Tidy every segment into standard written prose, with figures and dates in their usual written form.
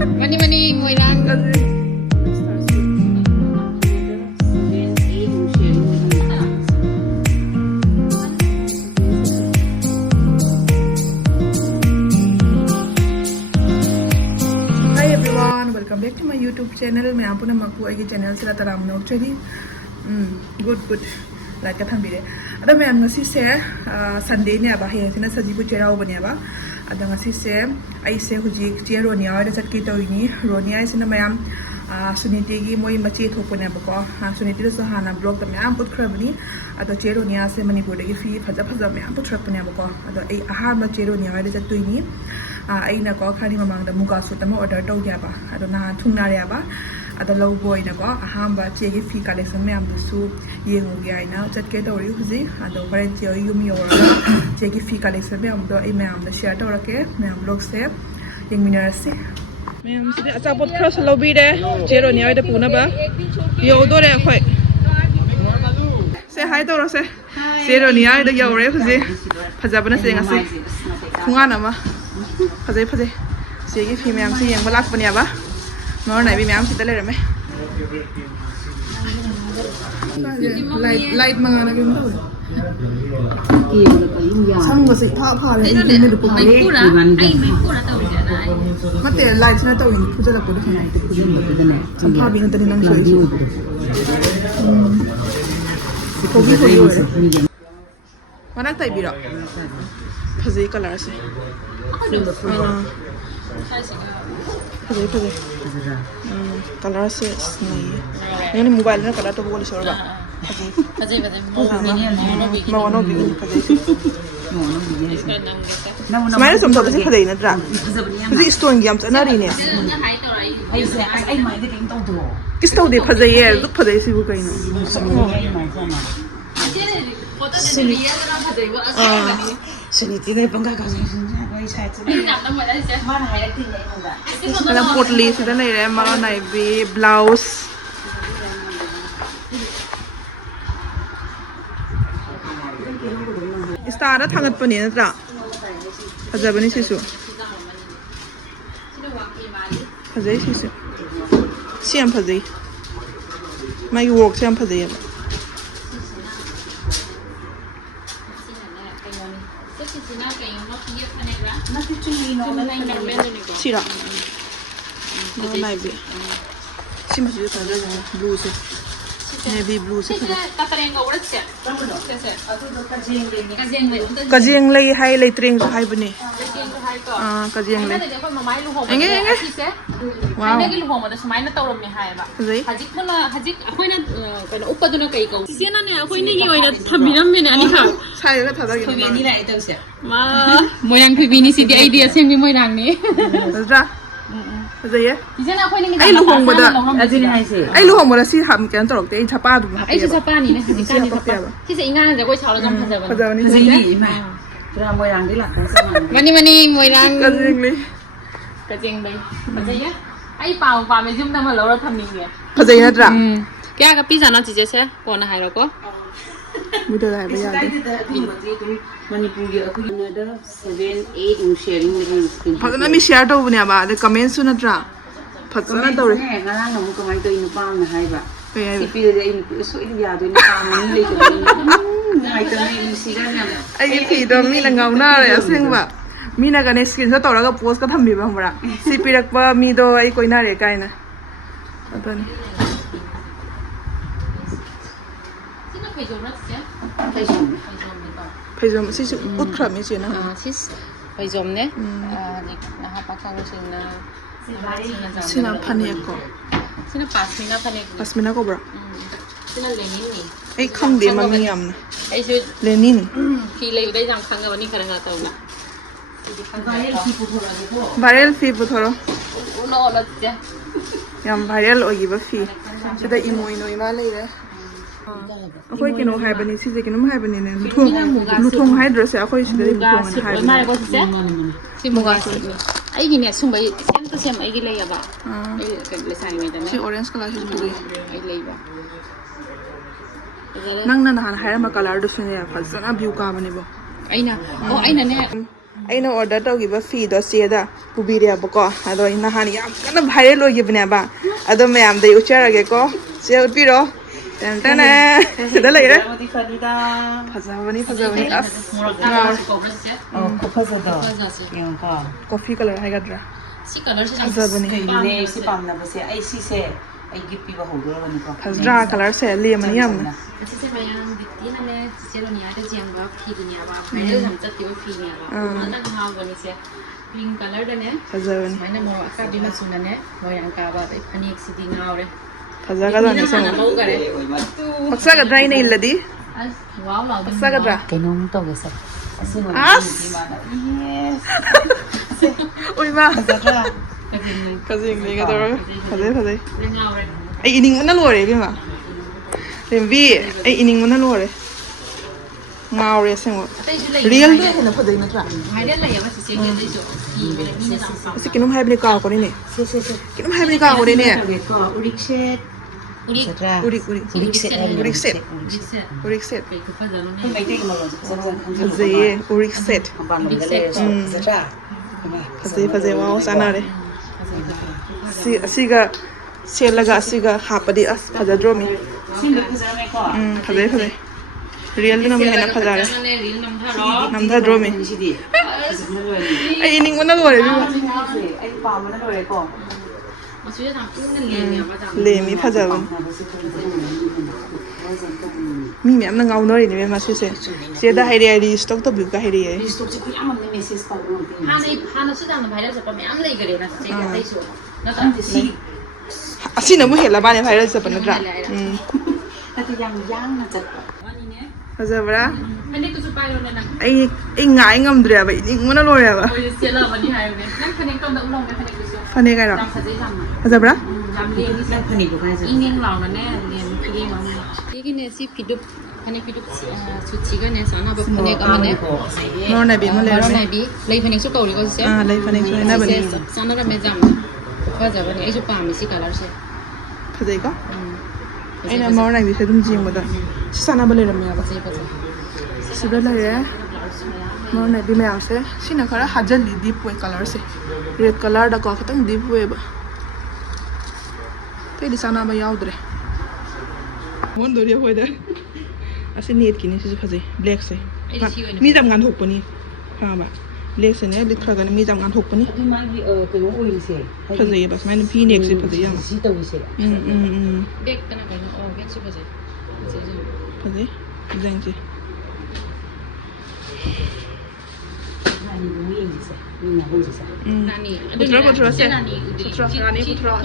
Mani ngoirang welcome back to my YouTube channel. मैं आपको ना मकू आई channel से लाता राम नोट चली good लाइक का थम भी रे अरे मैं अंगसी से Sunday ने अब है इतना सजीबु चेराव बने अब अरे अंगसी से आई से हुजी चेर रोनिया और जब की तो इन्हीं रोनिया इसे ना मैं सुनीति की मोई मची थोप बने अब को सुनीति तो सुहाना ब्लॉग तो मैं आप पुट कर बनी अरे चेर रोनिया से मणिपुर की फी फजा मैं आप पुट कर बने अब को अरे आहार में चेर रोनिया और जब तो इन्हीं अना को खानी ममांग मुगा सूट ऑर्डर तौब अना थूनारेब अद लौबोइनको अहम चे फी कलेक्शन मैम येंगे है चटके तौरी हजी अद हरें चे यूम यौर चे फी कलेक्शन मैम शेयर तौरके मैम ब्लॉग से यंगमिनासी मैम से अचापोट खर लौबीरे चे रोनिया पुनब यौदोरे अखोई से हाई तौरसे चे रोनिया यौरे हजी फजबना से खुंगान फजे फजे से फी मैम से यंग लापनेबा मर नाई मैम से ले रहे लाइट मंगा ना संग से था फारे ने दुप मते लाइट ना तो इन पूजा ला पुद खना फा बिन तनी नंग सोई कोबी कोबी मना ताई बिरा फजे कलर से फजे फजे कलर से नहीं नहीं मोबाइल में कलर तो बोली सोरबा फजे मोनो भी फजे समाय सम तो फजे फजे नत्रा फजे स्टोन गेम चना री ने आई माइ दे किंग तो दो किस तो दे फजे ये लुक फजे सिबु कइनो सुनीति ने पंगा का पोटली से लेरे माला नाइबी ब्लाउज स्टार थांगत पनी नत्रा फजबनी सिसु फजै सिसु सियाम फजै माई वर्क सियाम फजै Sira, no navy. Siapa sih tu blue sih, navy blue sih. Kajian lagi hai lagi tering tu hai bini. Kajian lagi. Enggak. Wow. Ini lupa mana semai na tahu rumah hai ba. Haji pun haji aku ini kalau upah tu nak ikut. Siapa ni aku ini ni orang thambiram mana ni kau. Saya kan thada gitu. Ini lah itu sih. Moyang pibini sih dia idea sih ni moyang ni. Betul. Betul ya. Ay luhong mo da. Ay luhong mo da si ham kan torok te chapa du. Ay si chapa ni na si kan ni chapa. Si sa inga na ko chalo jam phaja ba. Phaja ni. Ni ma. Pura moyang di la. Mani moyang. Kajing li. Kajing dai. Phaja ya. Ay pau pa me jum na ma lo ra tham ni ni. Phaja ya tra. Kya ka pizza na chije se ko na hai ro ko. Muda hai ba ya. Manipuri aku ada 7-8 sharing dengan screen. Padahal kami share tu punya apa, ada comment tu natra. Padahal tu. Ngarang kamu kemai tu ini pang hai ba. Sipi dia ini so ini dia tu ini pang ni lagi. Hai tu ni siran ni. Ay si tu mi langau na le asing ba. Mi na kan screen tu orang ka post ka tham bi ba mura. Sipi rak ba mi do ay koi na re kai na. Ato ni. Sino pejom na siya? Pejom. Pejom sih ut kram ni sih na. Sih pejom ne. Nah apa kalau sih na. Sina panik ko. Sina pasmina panik. Pasmina ko bro. Sina Lenin ni. Ay kang di mami am na. Ay sih Lenin. Pilih udah jang kang gawani karang atau na. Viral fee puthoro. Uno olat ya. Yang viral ogi ba fee. Sudah imo ima lagi deh. Aku ini kena hai bani sih, kena hai bani ni. Lutung hai dress ya, aku ini sudah lutung hai. Mana kau sih? Semoga sih. Aigi ni sumbai, siapa tu siapa aigi lagi apa? Aigi kalau saya ni macam. Si orange color sih budi. Aigi lagi apa? Nang na hai nama color tu sini ya, pasal na view kah bani bo. Aina, oh aina ni. ꯑꯩꯅ order ꯇꯧꯈꯤꯕ ꯐꯤꯗꯣ ꯆꯦꯗ ꯄꯨꯕꯤꯔꯦꯕꯀꯣ ꯑꯗꯣ ꯅꯍꯥꯟ ꯌꯥꯝ ꯀꯟꯅ viral ꯑꯣꯏꯈꯤꯕꯅꯦꯕ ꯑꯗꯣ ꯃꯌꯥꯝꯗꯩ ꯎꯠꯆꯔꯒꯦꯀꯣ ꯆꯦ ꯎꯠꯄꯤꯔꯣ ꯇꯦꯟꯇꯅ ꯁꯤꯗ ꯂꯩꯔꯦ ꯐꯖꯕꯅꯤ ꯐꯖꯕꯅꯤ ꯑꯁ ꯀꯣꯐꯤ ꯀꯂꯔ ꯍꯥꯏꯒꯗ꯭ꯔꯥ ꯁꯤ ꯀꯂꯔꯁꯦ ꯐꯖꯕꯅꯤ ꯀꯩꯅꯦ ꯁꯤ ꯄꯥꯝꯅꯕꯁꯦ ꯑꯩ ꯁꯤꯁꯦ ꯑꯩ ꯒꯤꯐ ꯄꯤꯕ ꯍꯧꯗꯣꯔꯕꯅꯤꯀꯣ ꯐꯖꯗ꯭ꯔꯥ ꯀꯂꯔꯁꯦ ꯂꯦꯝꯃꯅꯤ ꯌꯥꯝꯅ ꯑꯁꯤꯁꯦ ꯃꯌꯥꯝ ꯕꯤꯇꯤꯅꯅꯦ ꯆꯦꯔꯣꯅꯤꯌꯥꯗ ꯌꯦꯡꯕ ꯐꯤꯗꯨꯅꯦꯕ ꯚꯥꯏꯔꯦꯜ ꯌꯥꯝ ꯆꯠꯈꯤꯕ ꯐꯤꯅꯦꯕ ꯃꯇꯪ ꯉꯥꯎꯕꯅꯤꯁꯦ ꯄꯤꯡ ꯀꯂꯔꯗꯅꯦ ꯐꯖꯕꯅꯤ ꯁꯨꯃꯥꯏꯅ ꯃꯣꯔꯣꯛ ꯑꯀꯥꯕꯤ ꯃꯆꯨꯅꯅꯦ ꯃꯣꯏꯔꯥꯡ ꯀꯥꯕ ꯑꯩ ꯐꯅꯦꯛꯁꯤꯗꯤ ꯉꯥꯎꯔꯦ ꯐꯖꯒꯗ꯭ꯔꯅꯤ ꯍꯥꯟꯅ ꯂꯧꯈꯔꯦ ꯄꯛꯆꯒꯗ꯭ꯔꯥ ꯑꯩꯅ ꯏꯜꯂꯗꯤ ꯑꯁ ꯋꯥꯎ ꯂꯥꯎꯕ ꯄꯛꯆꯒꯗ꯭ꯔꯥ ꯀꯩꯅꯣꯝ ꯇꯧꯒꯦꯁꯦ ꯑꯁꯤꯡꯕ ꯎꯏꯃ ꯐꯖꯗ꯭ꯔꯥ ꯀꯖꯦꯡꯂꯩꯒ ꯇꯧꯔꯒ ꯐꯖꯩ ꯐꯖꯩ ꯉꯥꯎꯔꯦ ꯑꯩ ꯏꯅꯤꯡꯕꯅ ꯂꯣꯏꯔꯦ ꯏꯕꯦꯝꯃ ꯔꯦꯝꯕꯤ ꯑꯩ ꯏꯅꯤꯡꯕꯅ ꯂꯣꯏꯔꯦ ꯉꯥꯎꯔꯦ ꯑꯁꯦꯡꯕ ꯔꯤꯌꯦꯜꯗ ꯍꯦꯟꯅ ꯐꯖꯩ ꯅꯠꯇ꯭ꯔꯥ ꯚꯥꯏꯔꯦꯜ ꯂꯩꯌꯦꯕ ꯆꯤꯆꯦꯒꯤ ꯑꯗꯨꯏꯁꯨ ꯀꯤꯕꯅꯦ ꯃꯤꯅ ꯌꯥꯝ ꯑꯁꯤ ꯀꯩꯅꯣꯝ ꯍꯥꯏꯕꯅꯦ ꯀꯥꯎꯈ꯭ꯔꯦꯅꯦ ꯁꯦ ꯀꯩꯅꯣꯝ ꯍꯥꯏꯕꯅꯦ ꯀꯥꯎꯈ꯭ꯔꯦꯅꯦ 우릭 셋 ꯐꯖꯗ꯭ꯔꯥ 우릭 셋 우릭 셋 ꯀꯩ ꯈꯨꯐꯖꯅꯣ ꯑꯩꯈꯣꯏ ꯃꯩꯇꯩꯒꯤ ꯃꯔꯣꯟꯁꯦ ꯐꯖꯅ ꯈꯪꯖꯤꯜꯂꯨꯀꯣ ꯐꯖꯩꯌꯦ 우릭 셋 ꯃꯄꯥꯟ ꯂꯝꯗ ꯂꯩꯔꯁꯨ ꯐꯖꯗ꯭ꯔꯥ ꯐꯖꯩ ꯋꯥꯎ ꯆꯥꯟꯅꯔꯦ ꯑꯁꯤꯒ ꯁꯦꯠꯂꯒ ꯑꯁꯤꯒ ꯍꯥꯞꯄꯗꯤ ꯑꯁ ꯐꯖꯗ꯭ꯔꯣꯃꯤ ꯁꯤꯡꯗ ꯐꯖꯔꯝꯃꯦꯀꯣ ꯐꯖꯩ ꯔꯤꯌꯦꯜꯗꯨꯅ ꯑꯃꯨꯛ ꯍꯦꯟꯅ ꯐꯖꯔꯦ ꯔꯤꯜ ꯅꯝꯊꯔꯣ ꯅꯝꯊꯗ꯭ꯔꯣꯃꯤ ꯁꯤꯗꯤ ꯐꯖꯕꯅ ꯂꯣꯏꯔꯦ ꯑꯩ ꯏꯅꯤꯡꯕꯅ ꯂꯣꯏꯔꯦ ꯏꯕꯦꯝꯃ ꯑꯩ ꯄꯥꯝꯕꯅ ꯂꯣꯏꯔꯦꯀꯣ ꯃꯆꯨꯁꯦ ꯌꯥꯝ ꯏꯪꯅ ꯂꯦꯡꯉꯦꯕ ꯂꯦꯝꯃꯤ ꯐꯖꯕꯅꯤ ꯃꯤ ꯃꯌꯥꯝꯅ ꯉꯥꯎꯅꯔꯤꯅꯦ ꯏꯕꯦꯝꯃ ꯁꯤꯁꯦ ꯆꯦꯗ ꯍꯥꯏꯔꯛꯑꯦ ꯔꯤꯁꯇꯣꯛ ꯇꯧꯕꯤꯌꯨꯒ ꯍꯥꯏꯔꯛꯑꯦ ꯔꯤꯁꯇꯣꯛꯁꯦ ꯈꯨꯌꯥꯝ ꯑꯃꯅꯦ ꯃꯦꯁꯦꯖ ꯇꯧꯕ ꯉꯝꯗꯦ ꯍꯥꯟꯅꯁꯨ ꯌꯥꯝꯅ ꯚꯥꯏꯔꯦꯜ ꯆꯠꯄ ꯃꯌꯥꯝ ꯂꯩꯈꯔꯦꯅ ꯆꯤꯆꯦꯒꯤ ꯑꯇꯩꯁꯨ ꯅꯠꯇ꯭ꯔꯥ ꯁꯤ ꯑꯁꯤꯅꯕꯨ ꯍꯦꯜꯂꯕꯥꯅꯦ ꯚꯥꯏꯔꯦꯜ ꯆꯠꯄ ꯅꯠꯇ꯭ꯔꯥ ꯅꯠꯇꯦ ꯌꯥꯝ ꯌꯥꯡꯅ ꯆꯠꯄ ꯐꯖꯕ꯭ꯔꯥ ꯐꯅꯦꯛꯇꯨꯁꯨ ꯄꯥꯏꯔꯣꯅꯦ ꯅꯪ ꯑꯩ ꯉꯥꯏ ꯉꯝꯗ꯭ꯔꯦꯕ ꯏꯅꯤꯡꯕꯅ ꯂꯣꯏꯔꯦꯕ ꯃꯣꯏꯁꯦ ꯆꯦꯜꯂꯛꯑꯕꯅꯤ ꯍꯥꯏꯕꯅꯦ ꯅꯪ ꯐꯅꯦꯛꯇꯣ ꯑꯝꯇ ꯎꯠꯂꯛꯎꯅꯦ ꯐꯅꯦꯛꯇꯨꯁꯨ ꯐꯅꯦꯛ ꯍꯥꯏꯔꯣ ꯌꯥꯝ ꯐꯖꯩ ꯌꯥꯝꯅ ꯐꯖꯕ꯭ꯔꯥ ꯌꯥꯝ ꯂꯦꯡꯉꯤ ꯅꯪ ꯐꯅꯦꯛꯇꯣ ꯀꯥꯏꯖ ꯏꯪ ꯏꯪ ꯂꯥꯎꯅꯅꯦ ꯂꯦꯡ ꯐꯤꯒꯦ ꯃꯥꯡꯉꯦ ꯁꯤꯒꯤꯅꯦ ꯁꯤ ꯐꯤꯗꯨꯞ ꯐꯅꯦꯛ ꯐꯤꯗꯨꯞ ꯁꯨꯠꯁꯤꯒꯅꯦ ꯆꯥꯟꯅꯕ ꯐꯅꯦꯛ ꯑꯃꯅꯦ ꯃꯔꯣꯟ ꯅꯥꯏꯕꯤ ꯑꯃ ꯃꯔꯣꯟ ꯂꯩꯔꯝꯃꯦ ꯅꯥꯏꯕꯤ ꯂꯩ ꯐꯅꯦꯛꯁꯨ ꯀꯧꯔꯤꯀꯣ ꯁꯤꯁꯦ ꯂꯩ ꯐꯅꯦꯛꯁꯨ ꯍꯥꯏꯅꯕꯅꯤ ꯁꯤꯁꯦ ꯆꯞ ꯆꯥꯟꯅꯔꯝꯃꯦ ꯌꯥꯝꯅ ꯐꯖꯕꯅꯦ ꯑꯩꯁꯨ ꯄꯥꯝꯃꯤ ꯁꯤ ꯀꯂꯔꯁꯦ ꯐꯖꯩꯀꯣ ꯑꯩꯅ ꯃꯔꯣꯟ ꯅꯥꯏꯕꯤꯁꯦ ꯑꯗꯨꯝ ꯌꯦꯡꯕꯗ ꯁꯤ ꯆꯥꯟꯅꯕ ꯂꯩꯔꯝꯃꯦꯕ ꯐꯖꯩ ꯁꯤꯗ ꯂꯩꯔꯦ ꯃꯔꯣꯟ ꯅꯥꯏꯕꯤ ꯃꯌꯥꯝꯁꯦ ꯁꯤꯅ ꯈꯔ ꯍꯥꯖꯜꯂꯤ ꯗꯤꯞ ꯑꯣꯏ ꯀꯂꯔꯁꯦ ꯔꯦꯗ ꯀꯂꯔꯗꯀꯣ ꯈꯤꯇꯪ ꯗꯤꯞ ꯑꯣꯏꯌꯦꯕ ꯑꯇꯩꯗꯤ ꯆꯥꯟꯅꯕ ꯌꯥꯎꯗ꯭ꯔꯦ ꯃꯣꯟꯗꯣꯔꯤ ꯑꯩꯈꯣꯏꯗ ꯑꯁꯤ ꯅꯦꯠꯀꯤꯅꯤ ꯁꯤꯁꯨ ꯐꯖꯩ ꯕ꯭ꯂꯦꯛꯁꯦ ꯃꯤ ꯌꯥꯝ ꯉꯥꯟꯊꯣꯛꯄꯅꯤ ꯈꯪꯉꯕ ꯕ꯭ꯂꯦꯛꯁꯤꯅꯦ ꯂꯤꯠꯈ꯭ꯔꯒꯅ ꯃꯤ ꯌꯥꯝ ꯉꯥꯟꯊꯣꯛꯄꯅꯤ ꯑꯗꯨ ꯃꯥꯒꯤ ꯀꯩꯅꯣ ꯑꯣꯏꯔꯤꯁꯦ ꯐꯖꯩꯌꯦꯕ ꯁꯨꯃꯥꯏꯅ ꯐꯤ ꯅꯦꯛꯁꯦ ꯐꯖꯩ ꯌꯥꯝ ꯁꯤ ꯇꯧꯔꯤꯁꯦ ꯕꯦꯛꯇꯅ ꯀꯩꯅꯣ ꯕꯦꯛꯁꯨ ꯐꯖꯩ ꯐꯖꯩ ꯗꯤꯖꯥꯏꯟꯁꯦ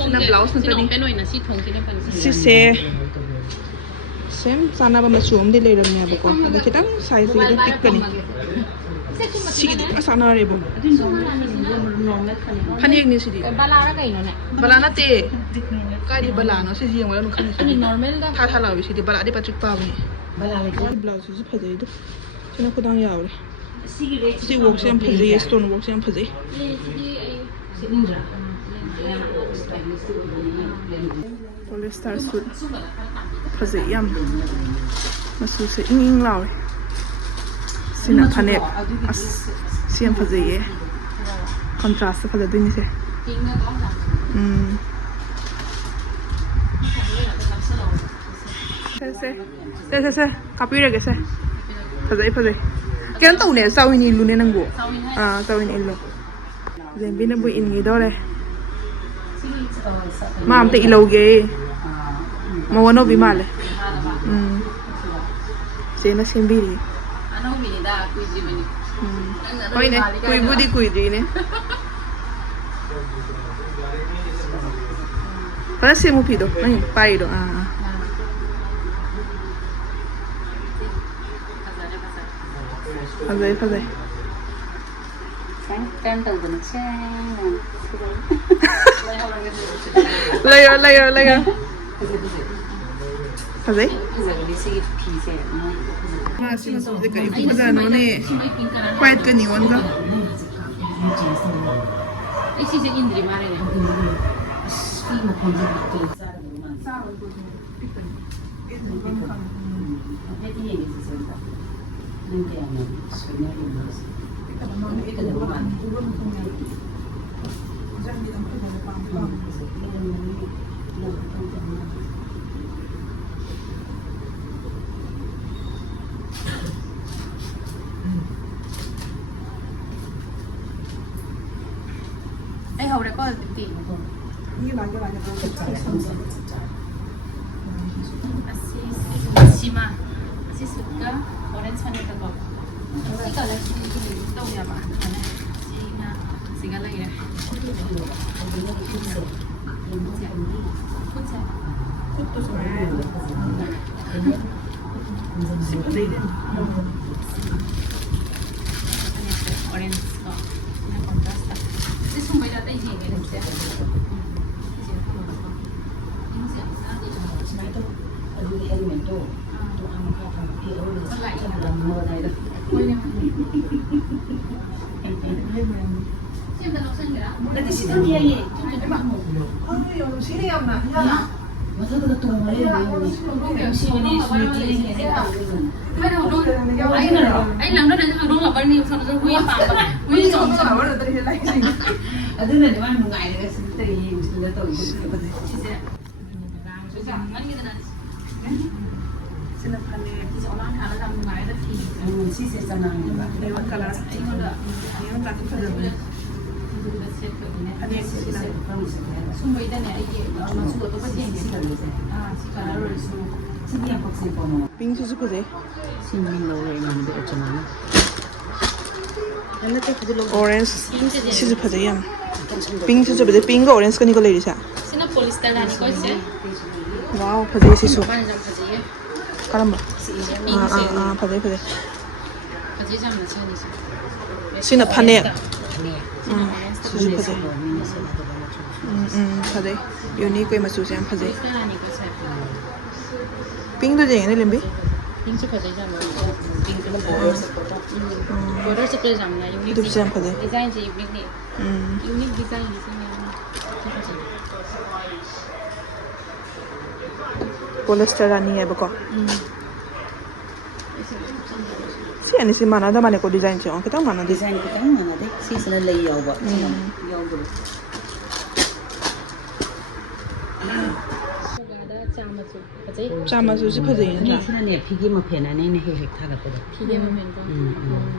ꯁꯤꯅ ꯕ꯭ꯂꯥꯎꯁ ꯅꯠꯇꯅꯤ ꯁꯤꯁꯦ ꯁꯦꯝ ꯆꯥꯟꯅꯕ ꯃꯆꯨ ꯑꯃꯗꯤ ꯂꯩꯔꯝꯃꯦꯕꯀꯣ ꯑꯗꯣ ꯈꯤꯇꯪ ꯁꯥꯏꯖꯁꯤꯗꯤ ꯄꯤꯛꯀꯅꯤ ꯁꯤꯒꯤꯗꯤ ꯄꯨꯔꯥ ꯆꯥꯟꯅꯔꯦꯕꯣ ꯐꯅꯦꯛꯅꯤ ꯁꯤꯗꯤ ꯕꯂꯥꯔ ꯀꯩꯅꯣꯅꯦ ꯕꯂꯥ ꯅꯠꯇꯦ ꯀꯥꯏꯗꯤ ꯕꯂꯥꯅꯣ ꯁꯤꯁꯤ ꯌꯦꯡꯕꯗ ꯑꯗꯨꯝ ꯈꯪꯉꯤ ꯅꯣꯔꯃꯦꯜꯗ ꯊꯥ ꯂꯥꯎꯏ ꯁꯤꯗꯤ ꯕꯂꯥꯗꯤ ꯄꯥꯇ꯭ꯔꯤꯛ ꯄꯥꯕꯅꯤ ꯕ꯭ꯂꯥꯎꯁꯁꯤꯁꯨ ꯐꯖꯩꯗꯣ ꯁꯤꯅ ꯈꯨꯗꯥꯡ ꯌꯥꯎꯔꯦ ꯁꯤ ꯋꯥꯛꯁꯦ ꯌꯥꯝ ꯐꯖꯩꯌꯦ ꯁ꯭ꯇꯣꯟ ꯋꯥꯛꯁꯦ ꯌꯥꯝ ꯐꯖꯩ ꯄꯣꯂꯤꯁꯇꯔ ꯁꯨꯠ ꯐꯖꯩ ꯌꯥꯝ ꯃꯆꯨꯁꯦ ꯏꯪ ꯏꯪ ꯂꯥꯎꯋꯦ ꯁꯤꯅ ꯐꯅꯦꯛ ꯑꯁ ꯁꯤ ꯌꯥꯝ ꯐꯖꯩꯌꯦ ꯀꯟꯇ꯭ꯔꯥꯁꯇ ꯐꯖꯗꯣꯏꯅꯤꯁꯦ ꯁꯦ ꯀꯥꯞꯄꯤꯔꯒꯦ ꯁꯦ ꯐꯖꯩ ꯀꯩꯅꯣ ꯇꯧꯅꯦ ꯆꯥꯎꯏꯟ ꯏꯜꯂꯨꯅꯦ ꯅꯪꯕꯨ ꯆꯥꯎꯏꯟ ꯏꯜꯂꯨ ꯂꯦꯝꯕꯤꯅꯕꯨ ꯏꯟꯈꯤꯗꯧꯔꯦ ꯃꯥ ꯑꯝꯇ ꯏꯜꯍꯧꯒꯦ ꯃꯧ ꯑꯅꯧꯕꯤ ꯃꯥꯜꯂꯦ ꯆꯦꯅ ꯁꯦꯝꯕꯤꯔꯤ ꯍꯣꯏꯅꯦ ꯀꯨꯏꯕꯨꯗꯤ ꯀꯨꯏꯗ꯭ꯔꯤꯅꯦ ꯈꯔ ꯁꯦꯝꯃꯨ ꯐꯤꯗꯣ ꯅꯪ ꯄꯥꯏꯔꯤꯗꯣ ꯐꯖꯩ ꯂꯩꯔꯣ ꯐꯖꯩ ꯁꯤ ꯃꯆꯨꯁꯦ ꯀꯔꯤ ꯐꯖꯅꯣꯅꯦ ꯋꯥꯏꯠꯀ ꯅꯤꯌꯣꯟꯒ ꯑꯩ ꯁꯤꯁꯦ ꯏꯟꯗ꯭ꯔꯤ ꯃꯥꯜꯂꯦꯅꯦ Anh hầu đấy có tỷ Sima si suka orange mana tak kau si kalau si tahu ya pak si na segala ya Kutu sebenarnya si putih orange kau ini kontras tak si sumber data ini kan sih Nanti situ dia ini. Sini ya, Nak. Ya. Masa tu ketua mana? Sini sini ni. Anh làm nó là hàng đông là bao nhiêu sao nó huy phạm huy rộng Ada nanti mana mengai dengan sendiri sudah tahu. Si saya senang ni pak. Lewat kalau ini tak terlalu. Ada sih lah. Sumber itu ni ini masuk ke tempat yang sih si kalau itu Sini yang pakai pomo. Pink susu apa sih? Sini lawa yang ada macam mana? Anda tu kerja lawa. Orange susu apa sih yang? Pink susu apa sih? Pink ke orange kan ni kalau lagi sah. sini polyester lah ni kau sih Wow, apa sih susu? mana jam kerja ya Kalau mbak? Apa sih? kerja jam macam ni sih Sini panik. Susu apa sih? apa sih? Unik kau masuk sih apa sih? polyester lah ni kau sih Pink tu je ni lembi? pink tu kerja jam pink tu border tu kerja jam lah Itu unik bisa apa sih? design je unik ni unik design di sini Polyester ni ya beko. Si ni si mana ada mana ko design je? Kita mana design? Design kita mana deh? Si sana lagi jauh buat. Jauh dulu. ada cama tu kerja Sama susu apa sih? Ni sana ni pergi mau pena ni hek tak ada pada. dia memang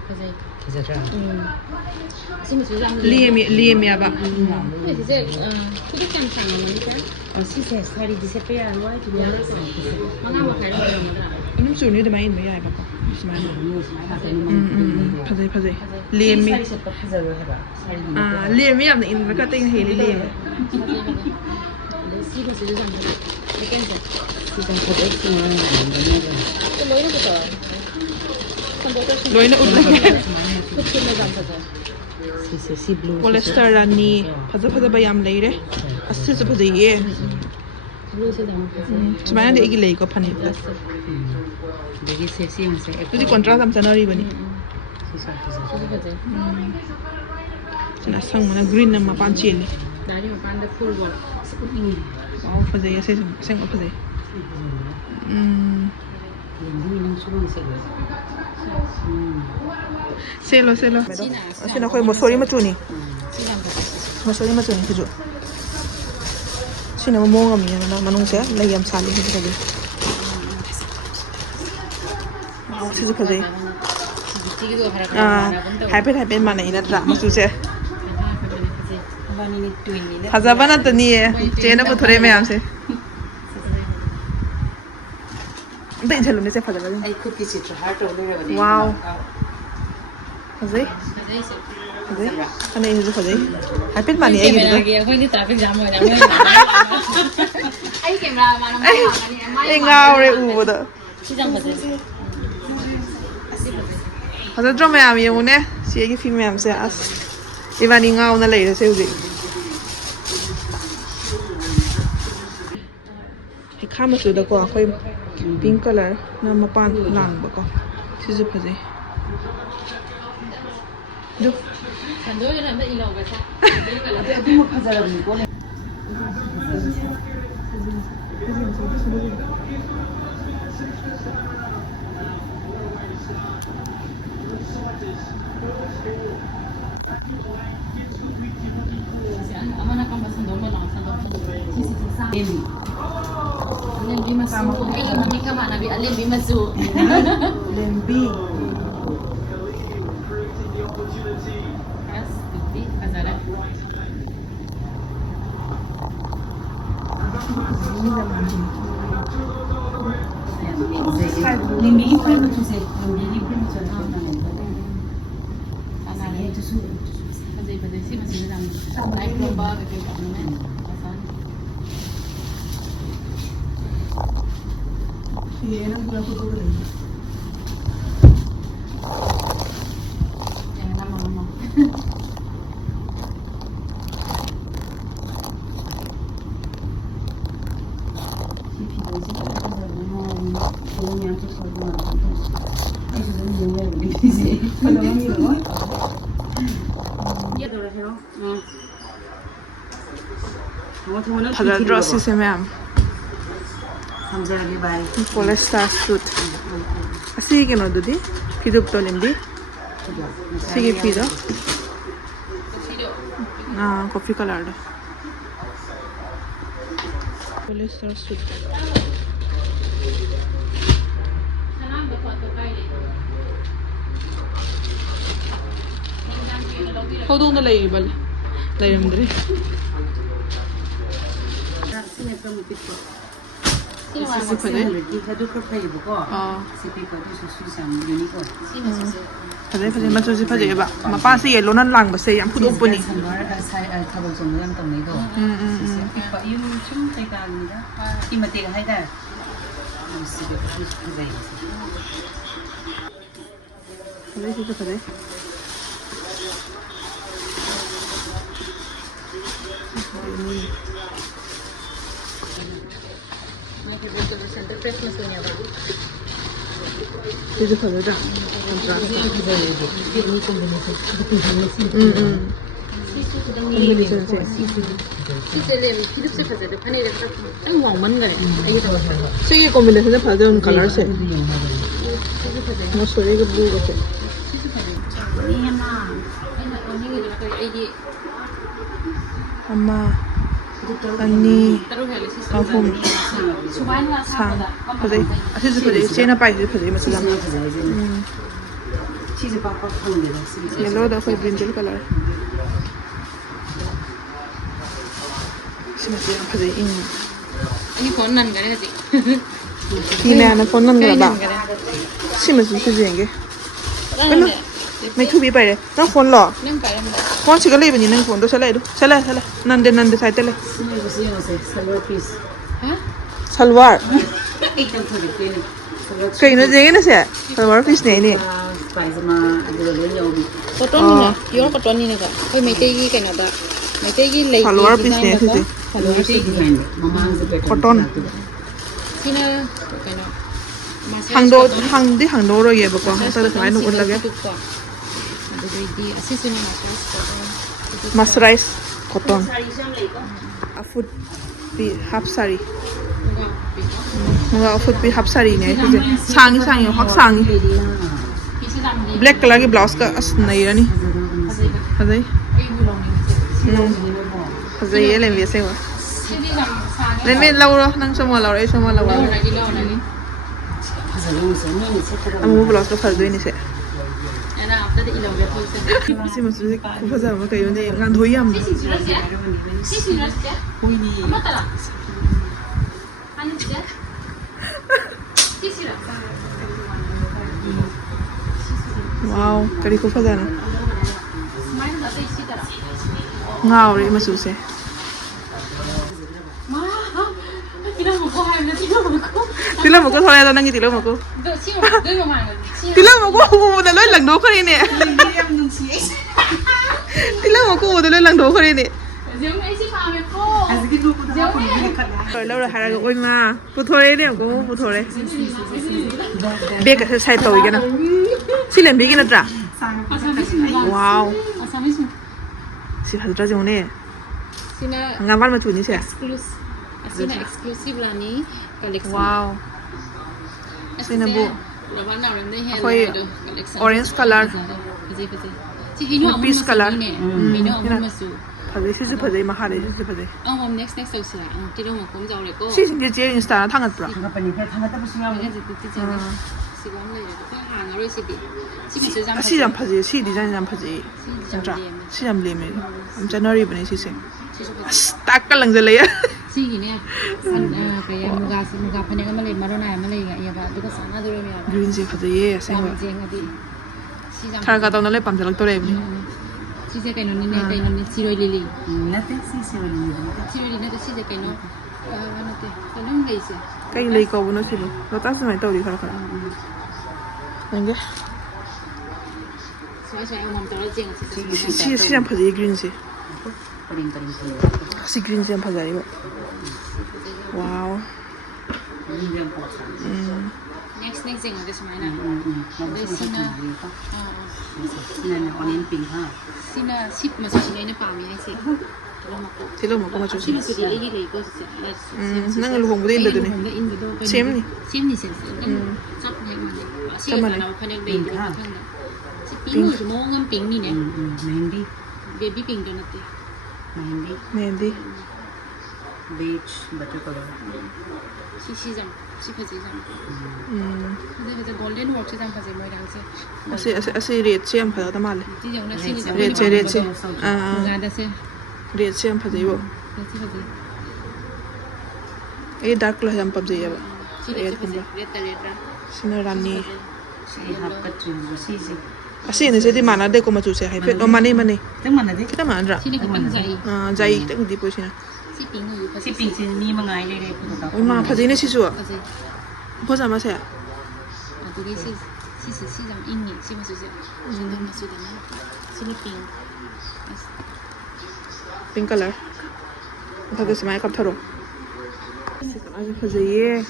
kerja Kerja terang. sini tu jam Liam ya pak. kerja kita kan sama ni kan Si saya hari di sepian wah tu dia. mana mau kerja mana Ini susu ni dah main bayar pak. Semua. Ni semua ada ni. apa sih? Liam ni. Hari sepak kerja berapa? Liam ni apa ni? Mereka tengah heli liam. si tu kerja jam weekend je Kita kerja semua ni. tu loi nak betul komputer sih Loi nak udah. tu jam kerja Si blue. Polyester ni. Pada bayam lagi deh. Asal tu apa sih ye? blue sih jam kerja Sebenarnya dia lagi lagi kau panik. Jadi sesi yang saya. Jadi kontras sama sana ribu ni. Susah. sini kerja Sana sang mana green nama pancil ni. dari makan the full work Wow, apa sih? Saya apa sih? Ini minum semua saya. Selo. Asyik nak kau mosori macam ni. Mosori macam ni tu. Sini mau ngam ni mana manung saya lagi am salih ni tadi. Wow, tu apa sih? Happy mana ini tak masuk saya. Bani ni twin ni. Hazabana tu ni है chain पर थोड़े में हमसे देख चलो ने से फजल Ay खुद की चित्र हार्ट और लोग बने. वाओ फजे kerja sih फजे अने ये फजे हैप्पी मानी है kamera ये lagi aku ini traffic jam ada ai kamera mana mana ए ngao re u da si jam kerja फजे जो मैं आमी हूं ने सी की फिल्म में हमसे as इवानी ngao ना ले से उसेข้ามมาสู่ตะกว่าค่อยพิงค์คัลเลอร์นำมาปานหลังบ่ก็สิสิพะเจดู kan doi lah ndak ilau baca Tapi mau kerja lagi boleh. Amana kamba sandok mana sandok. Sisi sisa. Lembi masu. Ay mami ka mana bi lembi masu. Lembi. Yes, di kazara. Lembi itu yang betul sih. Lembi itu betul. Ana itu sudah. Pada sih masih dalam. Naik lomba begitu kan. Iya, nang gula foto ko lagi. Jangan lama-lama. Padadro si ma'am. Hamzah bayi. Polyester suit. Asih kena tu di. Hidup tu lembi. Sige pido. Ah, coffee color dah. Polyester suit. Kau dong dah lagi bal. Lagi mendri. Sini kamu pikir. Sini mana? Sisi pada. Kita dulu kerja ibu kok. Oh. Siapa itu susah begini kok. Sini sisi. Pada pada macam si pada ba. Mapa si yellow nan lang ba si yang put open ni. Saya tahu semua yang tahu ni kok. Siapa yang cuma kita ni dah. Ima tiga hari dah. Siapa itu susah. Pada si pada. Itu pada dah. Sige combination dah pada un color se. Mas boleh ke blue ke? Amma. Ani. Ahum. Sang. Pada. Asal tu pada. Cina pai tu pada macam mana? Cheese papa phone deh. Yellow dah koi brinjal color. Sini macam pada ini. Ini konan kan ni? Ini anak phone nan kerana. Sini macam tu je. Mana? ไม่ทุบีไปเลยน้องฝนหรอ นั่งไก่ยังไง ฟ้อนสิก็เลยเป็นยังนั่งฝนตัวใช่เลยดูใช่เลยนั่นเดใส่เตเลย Sini bersih bersih. Salwar piece. ฮะ ซัลวาร์ Ikan tu deh ni. Salwar เก่งนะเจ๊นะเสียซัลวาร์ฟิชไหนนี่ spice sama ada yang ni. กดต้นนี่นะย้อนกดต้นนี่นะก็เฮ้ยไม่เต้ยี่กันนะบ้าไม่เต้ยี่เลย ซัลวาร์ฟิชไหนสิ Salwar piece design. Mama ang sebetul. Cotton ที่น่ะกันนะ หางโดที่หางโดเราเยอะบอกว่าแต่ละสมัยหนุ่มเลยดีสิสินะ มัสไรส์คอตตอนฟุตปีฮับซารีมึงเอาฟุตปีฮับซารีเนี่ยคือช่างอยู่ฮักช่างแบล็กกลางกีบลาวส์ก็อัศนัยแล้วนี่อะไรอะไรเล่นเวียเซ่วะเล่นไม่เล่าหรอนั่งชั่วโมงเราได้ชั่วโมงเราอามูบลาวส์ก็ฟังด้วยนี่เซ่สิมันสุดคู่ภาษามันก็อยู่ในงานทุยยำว้าวกะดิคู่ภาษานะเงาเลยมาสุดเซ่ทีละหมูก็ทอดแล้วนั่งกินทีละหมูก็ทีละหมูก็โอ้โหแต่เล่นหลังโดคนนี้เนี่ยทีละหมูก็โอ้โหแต่เล่นหลังโดคนนี้เนี่ยแล้วเราหาอะไรก็โอ้ยมาปูทอเลยเนี่ยก็ปูทอเลยเบกกับใส่ตัวอีกนะสิเลนเบกินนะจ๊ะว้าวสิพัดจ้าจงเนี่ยงานวันมาถูนี่ใช่ Sina exclusive lah ni collection. Wow. Sina bu. หรือว่าเราได้เห็น orange color Nupisingna color มีเนื้อมันมาสู่ 파제 시즈 파제 마하레 시즈 파제 เอาผม next เอาเสียที่เรามาคุ้มเจ้าเลยก็ 시즈 이제 인스타 탕을 뿌라 Tanga pa niya, tanga tapos nga. ไม่ได้จะติดใจนะสิว่าเลยก็ห่างอะไรสิดิที่มีซื้อจำ 시장 파제 시 디자인 파제 진짜 시장 리메 자누아리 버네 시세 딱깔랑 절레야 ซีเนี่ยสันไปมุกาพันยังมาเลยมาโดนายมาเลยไงแบบดูก็สามารถดูเลยเนี่ย 그린지 파제 생각 เจงอะดิซีจำ 타가 다운을 밤잘 또래 ซีเจกันนี่เนี่ยกันนี่ซีโรลีลี Nate, si Siroli. ซีโรลีเนี่ยซีเจกันเนาะวันนั้นก็นุ่มเลยสิ 까이 레이거 보노 시로 너 따스만 떠오리 가라 가라 이게 สวยๆเอาหอมเจ้าแล้วเจงสิ 시장 파제 그린지 Paling. 시 그린지 파제 이거 와우 Hindi ang po. next เจงอะไรสมัยนั้น Sinana ko yung pink ha. ซีน่าชิปมาสุดในป่ามีไอ้สิเรามา 딜러 먹고 ชิ 맞추지 ปสุดเลยเลยก็สิ นั่งลูกหงบุได้อินเดอร์นี่ เซมนี่เสียจับเนี่ยมันเลยชิปเราพันยังเบบี้ทั้งนั้นชิปปิ้งอยู่มองเงินปิ้งนี่เนี่ย Mehendi. เบบี้ปิ้งตัวนั้นเอง Mehendi. 메디 Beige. Butter color. ชิจังชิพาจิจัง근데 이제 골든 워크 시장 파지 뭐 이런 세 아시 레트 시장 파다 말래 지정 나 신이 레트 아 가다세 레트 시장 파지 이거 레트 파지 이 다크 컬러 한 팝지 야 레트 레트 시나 라니 Si half cut rin. Si. 아시 네 세디 마나 데고 맞추세 하이페 너 마니 Ito man na di. kita 만라 신이 급한 자리 아 자이 딱 디포시나 시빙 유 Si pink si ni mga ay 얼마 파지네 시주아 파지 보자 마세요 아 그게 시장 인니 시마스지 신도 마스지 신이 빙 핑크 컬러 파게 스마이 컵 타로 아주 파지예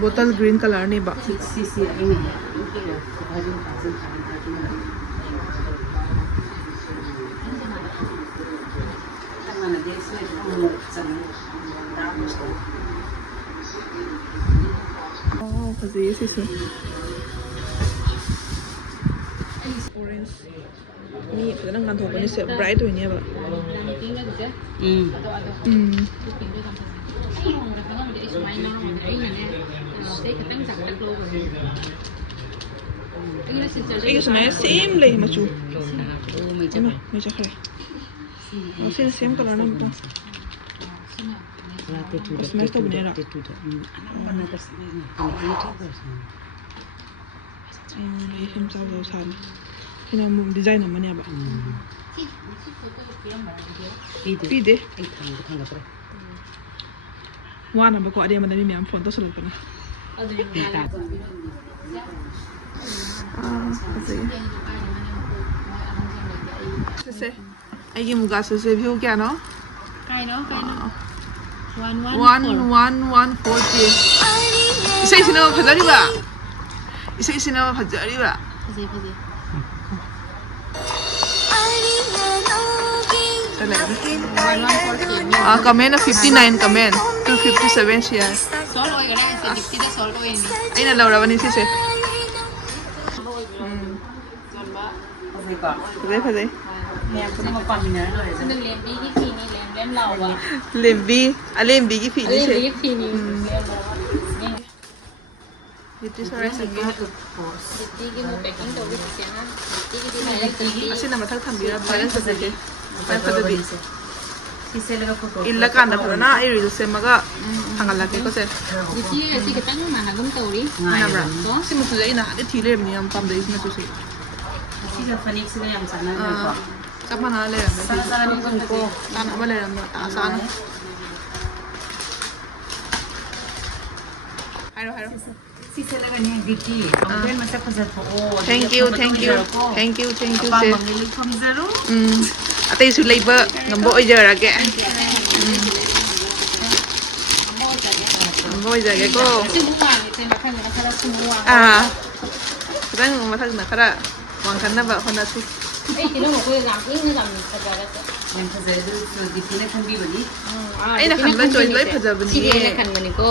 보틀 그린 컬러 네 봐 Si ay. Tama na di. Si 파지예 시스 오렌지 니 그냥 간 도보니 세 브라이트 위니야 봐 빙 가지세 아도 빙 도 담 파지 이 홍다 가가 근데 이스마이 나 이 나네 세 그땅 잡다 글로벌 이게 진짜 이게 스마이 세임 레이 맞추 Medyo. 엄마 미자 그래 어 세임 컬러 나 봐 Smash to bunera. Ini himsa dosan. Ini mau desain namanya apa? Pide. Wana ba ko ada yang madami miam phone to sulut na. Sese. Ai muga sese view kya no? Kai no 1140. Isay sino phajari ba? Isay sino phajari ba? 파지 파지 Comment na 59 comment. 257 siya. Sol oy gana se dipti da sol oy ni Ay na Laura bani sise. sol ba Okay ka. Phajai. May ako na mapamina na rin. Sinang lembi gi fini lem law ba Lembi, alembi gi fi ni lembi se. gi fini lem law Dito sa rice agi. dipti gi mo packing to bi se na dipti gi di lai dipti Asin na mathak thambira balance sa se. Pai phadadi. Si Sela ko ko. Illa kanda pura na ai reel se maga hangala ke ko se. dipti si ka tang ma na gum to ri Ana bra. Si mo phajai na ade thile ni am pam dai na tu se. Si ka Phoenix na yung sana na ko. Sama na le ram. Sana ni ko. Sana ba le ram ta sana. Haro haro. Si Sela ka niya diti. Ang masa ko sa po. Thank you se. Mangilig kami zero. Atay su labor ngambo ojara ke. Ngambo ojara ko. si mu ka ni se ma khang na khala su mu wa Kadang mathak na khara wang kan na ba hona su ꯑꯩ ꯀꯩꯅꯣ ꯑꯩꯈꯣꯏ ꯌꯥꯝ ꯏꯪꯅ ꯌꯥꯝ ꯐꯖꯔꯁꯦ ꯌꯥꯝ ꯐꯖꯩ ꯑꯗꯨ ꯗꯤꯄꯤꯅ ꯈꯟꯕꯤꯕꯅꯤ ꯑꯩꯅ ꯈꯟꯕ ꯆꯣꯏꯁ ꯂꯣꯏ ꯐꯖꯕꯅꯤ ꯁꯤꯗꯤ ꯑꯩꯅ ꯈꯟꯕꯅꯤꯀꯣ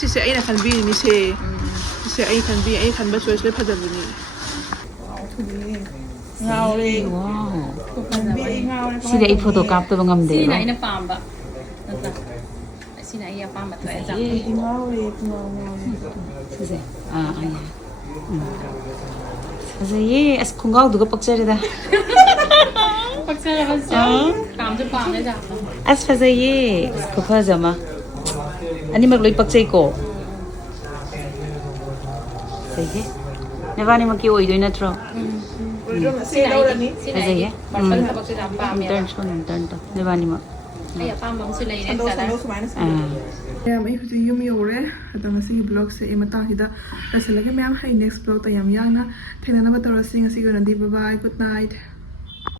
ꯁꯤꯁꯦ ꯑꯩꯅ ꯈꯟꯕꯤꯔꯤꯅꯤꯁꯦ ꯁꯤꯁꯦ ꯑꯩ ꯈꯟꯕ ꯆꯣꯏꯁ ꯂꯣꯏ ꯐꯖꯕꯅꯤ ꯉꯥꯎꯔꯦ ꯁꯤꯗꯤ ꯑꯩ ꯐꯣꯇꯣ ꯀꯥꯞꯇꯕ ꯉꯝꯗꯦ ꯁꯤꯅ ꯑꯩꯅ ꯄꯥꯝꯕ ꯁꯤꯅ ꯑꯩ ꯑꯄꯥꯝꯕ ꯊꯣꯛꯑꯦ ꯉꯥꯎꯔꯦ ꯁꯤꯁꯦ ꯐꯖꯩꯌꯦ ꯑꯁ ꯈꯣꯡꯒ꯭ꯔꯥꯎꯗꯨꯒ ꯄꯛꯆꯔꯦꯗ ꯄꯛꯆꯔꯕꯁꯦ ꯄꯥꯝꯁꯨ ꯄꯥꯝꯃꯦ ꯌꯥꯝꯅ ꯑꯁ ꯐꯖꯩꯌꯦ ꯈꯨꯐꯖ ꯑꯃ ꯑꯅꯤꯃꯛ ꯂꯣꯏ ꯄꯛꯆꯩꯀꯣ ꯐꯖꯩꯌꯦ ꯅꯕꯥꯅꯤꯃꯛꯀꯤ ꯑꯣꯏꯗꯣꯏ ꯅꯠꯇ꯭ꯔꯣ ꯐꯖꯩꯌꯦ ꯄꯔꯄꯜ ꯊꯕꯛꯁꯨ ꯌꯥꯝ ꯄꯥꯝꯃꯦꯕ ꯇꯔꯟ ꯅꯕꯥꯅꯤꯃꯛ ꯑꯩ ꯑꯄꯥꯝꯕ ꯑꯃꯁꯨ ꯂꯩꯔꯦ ꯃꯌꯥꯝ ꯑꯩ ꯍꯧꯖꯤꯛ ꯌꯨꯝ ꯌꯧꯔꯦ ꯑꯗꯣ ꯉꯁꯤꯒꯤ ꯕ꯭ꯂꯣꯒꯁꯦ ꯑꯩ ꯃꯇꯥꯡꯁꯤꯗ ꯂꯣꯏꯁꯤꯜꯂꯒꯦ ꯃꯌꯥꯝ ꯍꯌꯦꯡ ꯅꯦꯛꯁ ꯕ꯭ꯂꯣꯒꯇ ꯌꯥꯝ ꯌꯥꯡꯅ ꯊꯦꯡꯅꯅꯕ ꯇꯧꯔꯁꯤ ꯉꯁꯤꯒꯤ ꯑꯣꯏꯅꯗꯤ ꯕꯥꯏ ꯒꯨꯗ ꯅꯥꯏꯠ